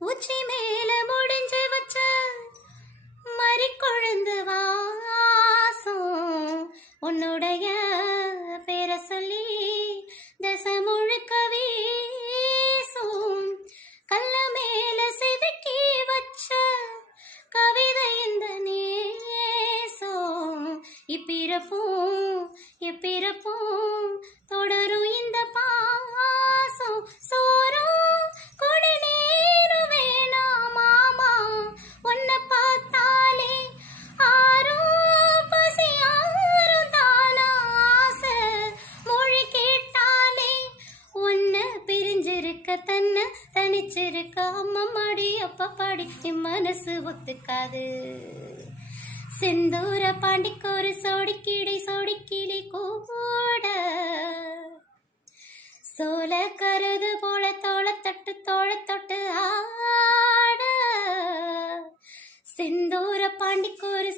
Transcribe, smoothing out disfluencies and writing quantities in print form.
உச்சி மேல முடிஞ்சு வச்ச மறி கொழுந்து வாசம் உன்னுடைய பேர சொல்லி தசை முழுக்க வீசும் கல்ல மேல செதுக்கி வச்ச கவிதை இந்த நேசம் இப்பிறப்பும் தொடரும் இந்த பாசம் சோறும் கொடி நீரும் வேணாம் மாமா உன்னை பார்த்தாலே ஆறும் பசியாரும் தானா ஆசை மொழி கேட்டாலே உன்னை பிரிஞ்சிருக்க தன்னை தனிச்சிருக்க அம்மம்மாடி அப்பப்பாடி என் மனசு ஒத்துக்காது செந்தூர பாண்டிக்கு ஒரு சோடிக்கிளி கூட சோல கருது போல தோள தொட்டு ஆட செந்தூர பாண்டிக்கு ஒரு